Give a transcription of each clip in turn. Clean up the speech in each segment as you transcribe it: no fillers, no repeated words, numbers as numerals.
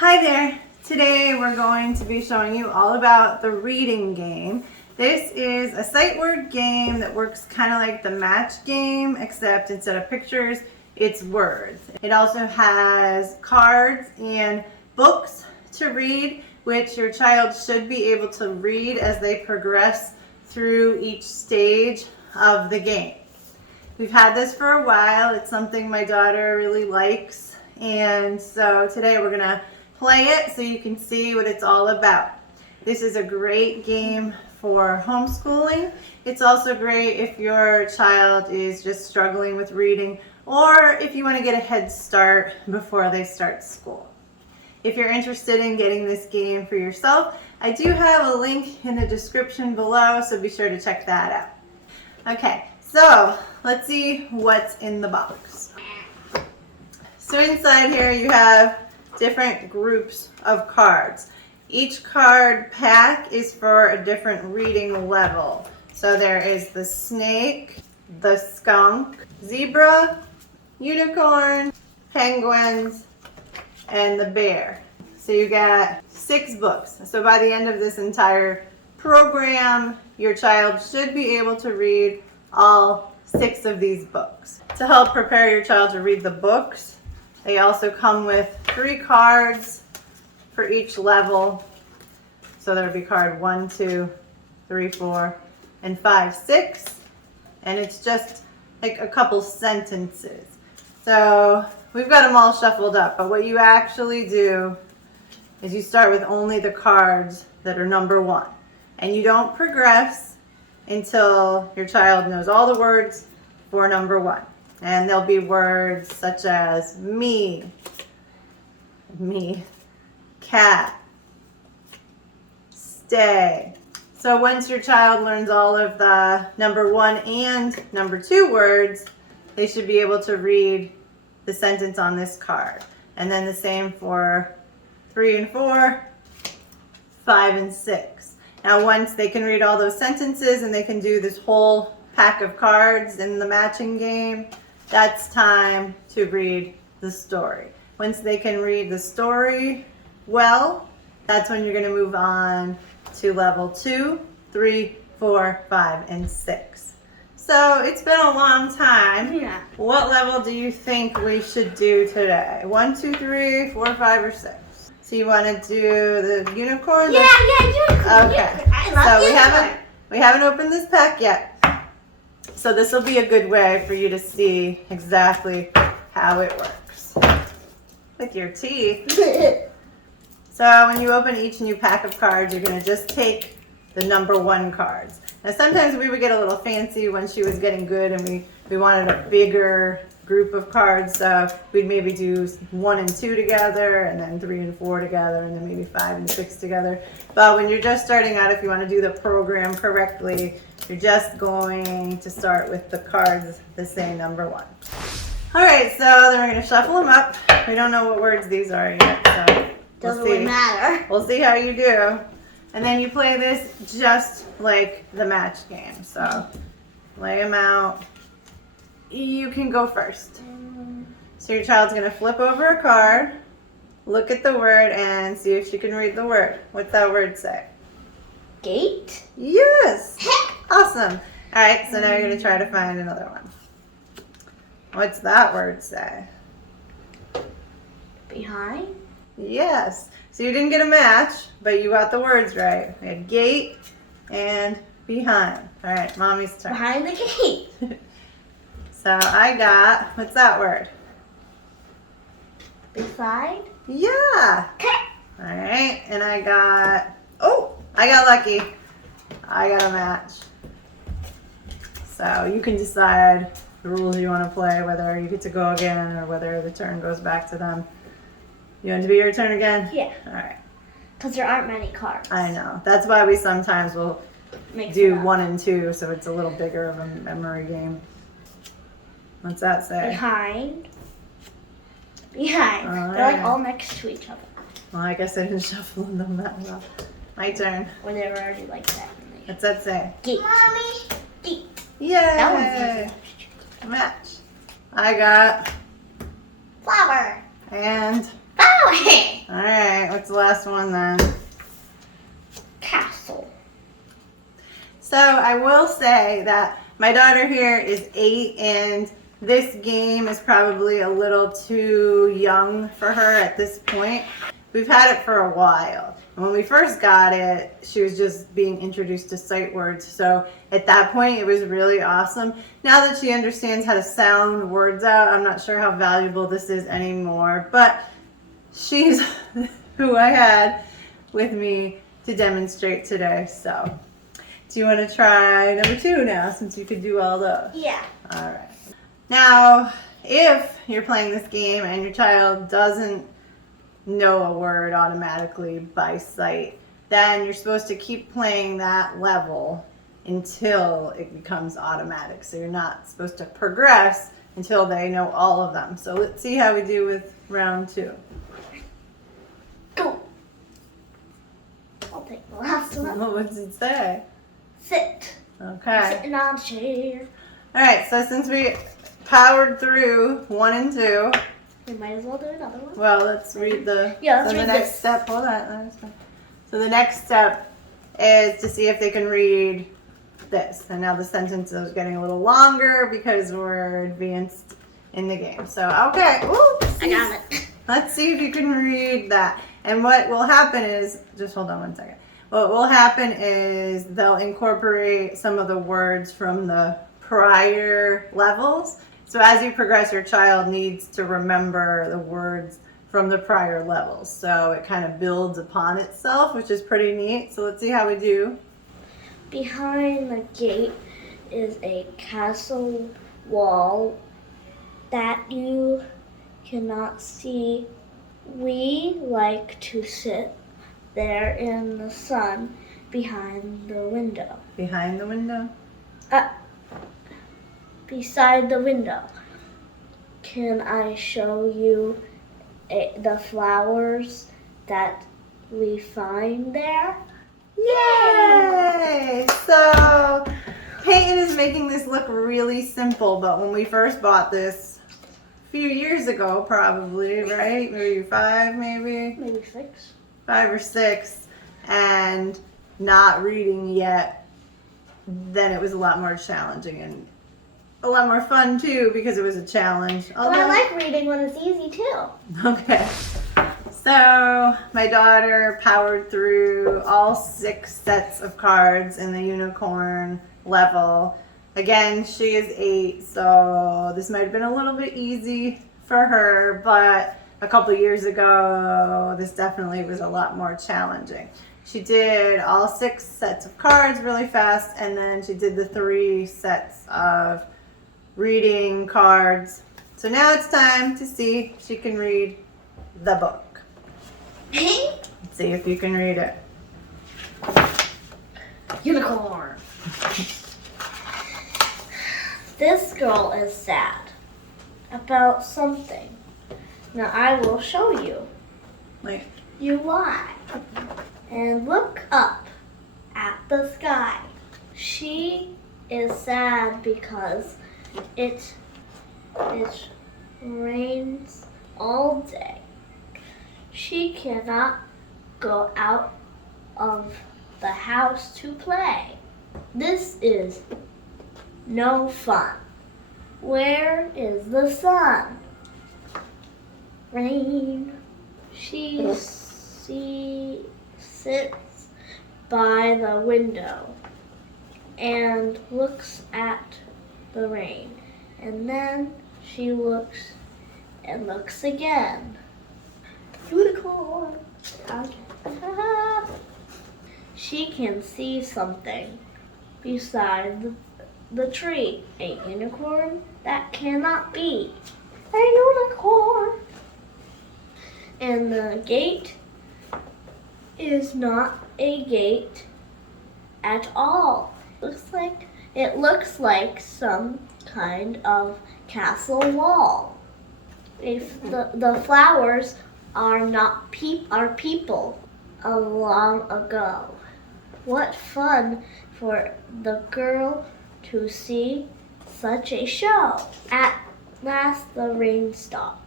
Hi there! Today we're going to be showing you all about the reading game. This is a sight word game that works kind of like the match game, except instead of pictures, it's words. It also has cards and books to read, which your child should be able to read as they progress through each stage of the game. We've had this for a while. It's something my daughter really likes, and so today we're going to play it so you can see what it's all about. This is a great game for homeschooling. It's also great if your child is just struggling with reading or if you want to get a head start before they start school. If you're interested in getting this game for yourself, I do have a link in the description below, so be sure to check that out. Okay, so let's see what's in the box. So inside here you have different groups of cards. Each card pack is for a different reading level. So there is the snake, the skunk, zebra, unicorn, penguins, and the bear. So you got 6 books. So by the end of this entire program, your child should be able to read all 6 of these books. To help prepare your child to read the books, they also come with 3 cards for each level. So there would be card 1, 2, 3, 4, and 5, 6. And it's just like a couple sentences. So we've got them all shuffled up, but what you actually do is you start with only the cards that are number 1. And you don't progress until your child knows all the words for number 1. And there'll be words such as me, cat, stay. So once your child learns all of the number 1 and number 2 words, they should be able to read the sentence on this card. And then the same for 3 and 4, 5 and 6. Now once they can read all those sentences and they can do this whole pack of cards in the matching game, that's time to read the story. Once they can read the story well, that's when you're going to move on to level 2, 3, 4, 5, and 6. So it's been a long time. Yeah. What level do you think we should do today? 1, 2, 3, 4, 5, or 6? So you want to do the unicorn? Yeah, unicorn. Okay. I love unicorn. We haven't opened this pack yet. So this will be a good way for you to see exactly how it works. With your teeth. So when you open each new pack of cards, you're going to just take the number 1 cards. Now sometimes we would get a little fancy when she was getting good and we wanted a bigger group of cards. So we'd maybe do 1 and 2 together, and then 3 and 4 together, and then maybe 5 and 6 together. But when you're just starting out, if you want to do the program correctly, you're just going to start with the cards that say number 1. All right, so then we're going to shuffle them up. We don't know what words these are yet, so Doesn't really matter. We'll see how you do. And then you play this just like the match game. So lay them out. You can go first. So your child's going to flip over a card, look at the word, and see if she can read the word. What's that word say? Gate? Yes! Awesome. All right, so now you're going to try to find another one. What's that word say? Behind? Yes. So you didn't get a match, but you got the words right. We had gate and behind. All right, Mommy's turn. Behind the gate. So I got, what's that word? Beside? Yeah. All right, and I got lucky. I got a match. So you can decide the rules you want to play, whether you get to go again or whether the turn goes back to them. You want it to be your turn again? Yeah. All right. Because there aren't many cards. I know. That's why we sometimes will do 1 and 2, so it's a little bigger of a memory game. What's that say? Behind. Behind. All They're like right. all next to each other. Well, I guess I didn't shuffle them that well. My turn. Or they were already like that. What's that say? Gate. Mommy. Gate. Yay! That one's Match. I got flower. and Flower. all right. what's the last one then? Castle. So I will say that my daughter here is 8 and this game is probably a little too young for her at this point. We've had it for a while. And when we first got it, she was just being introduced to sight words. So at that point, it was really awesome. Now that she understands how to sound words out, I'm not sure how valuable this is anymore. But she's who I had with me to demonstrate today. So do you want to try number 2 now, since you could do all those? Yeah. All right. Now, if you're playing this game and your child doesn't know a word automatically by sight, then you're supposed to keep playing that level until it becomes automatic. So you're not supposed to progress until they know all of them. So let's see how we do with round 2. Go. I'll take the last one. What does it say? Sit. Okay. Sitting on a chair. All right, so since we powered through 1 and 2, We might as well do another one. well, let's read the, Yeah, let's so the read next this. step, hold on. So the next step is to see if they can read this. And now the sentence is getting a little longer because we're advanced in the game. So, okay, ooh, I got it. let's see if you can read that. And what will happen is, just hold on one second. What will happen is they'll incorporate some of the words from the prior levels. So as you progress, your child needs to remember the words from the prior levels. So it kind of builds upon itself, which is pretty neat. So let's see how we do. Behind the gate is a castle wall that you cannot see. We like to sit there in the sun behind the window. Behind the window. Beside the window. Can I show you the flowers that we find there? Yay! So Peyton is making this look really simple, but when we first bought this a few years ago, probably, right? Maybe 5, maybe? Maybe 6. 5 or 6, and not reading yet, then it was a lot more challenging and a lot more fun too, because it was a challenge. But I like reading when it's easy too. Okay. So my daughter powered through all 6 sets of cards in the unicorn level. Again, she is 8, so this might have been a little bit easy for her, but a couple years ago, this definitely was a lot more challenging. She did all 6 sets of cards really fast, and then she did the 3 sets of reading cards. So now it's time to see if she can read the book. Let's see if you can read it. Unicorn. This girl is sad about something. Now I will show you. Like, You lie and look up at the sky. She is sad because it rains all day. She cannot go out of the house to play. This is no fun. Where is the sun? Rain. She sits by the window and looks at the rain. And then she looks and looks again. Unicorn. She can see something beside the tree. A unicorn? That cannot be. A unicorn. And the gate is not a gate at all. It looks like some kind of castle wall. If the flowers are not are people a long ago. What fun for the girl to see such a show. At last the rain stopped.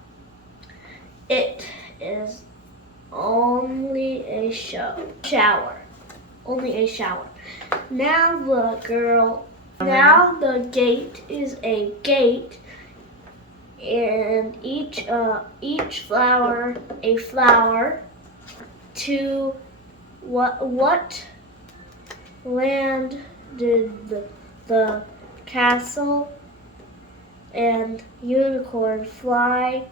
It is only a shower. Only a shower. Now the gate is a gate, and each flower a flower. To what land did the castle and unicorn fly,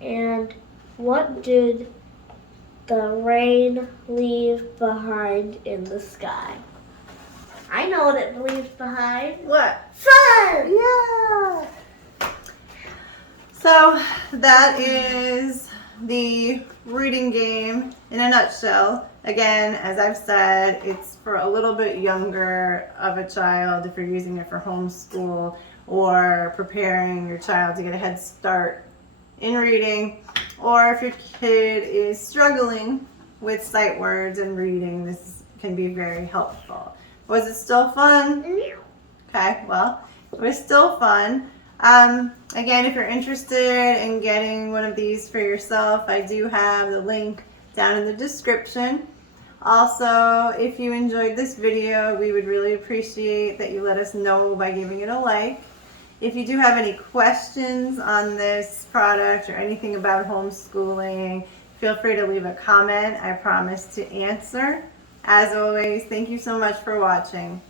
and what did the rain leave behind in the sky? I know what it leaves behind. What? Sun! Yeah! So that is the reading game in a nutshell. Again, as I've said, it's for a little bit younger of a child if you're using it for homeschool or preparing your child to get a head start in reading, or if your kid is struggling with sight words and reading, this can be very helpful. Was it still fun? Okay, well, it was still fun. Again, if you're interested in getting one of these for yourself, I do have the link down in the description. Also, if you enjoyed this video, we would really appreciate that you let us know by giving it a like. If you do have any questions on this product or anything about homeschooling, feel free to leave a comment. I promise to answer. As always, thank you so much for watching.